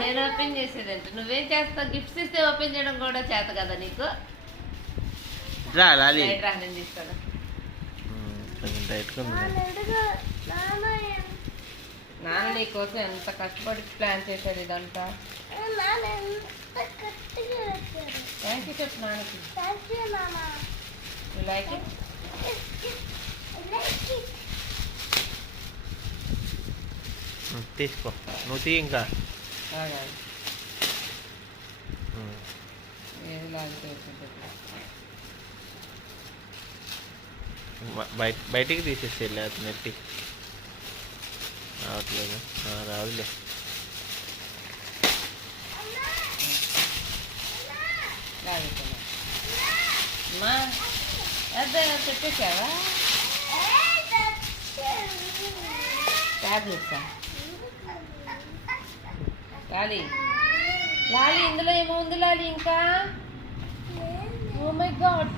నేను ఓపెన్ చేసేదంటే నువ్వేం చేస్తావు? గిఫ్ట్స్ ఇస్తే ఓపెన్ చేయడం కూడా చేత కదా నీకు? నేను తీస్తాను. నాన్న నీకోసం ఎంత కష్టపడి ప్లాన్ చేశాడు ఇదంతా. థ్యాంక్ యూ చెప్పు నాన్నకి. Like it. తీసుకో, నువ్వు తీ. ఇంకా ఏది లాగితే బయటికి తీసేసి వెళ్ళి నెట్టి రావట్లేదు. రాదులే. అమ్మా అదే చెప్పేసావా? ట్యాబ్లెట్సా? లాలి లాలి ఇందులో ఏమో ఉంది లాలి ఇంకా. Oh my God.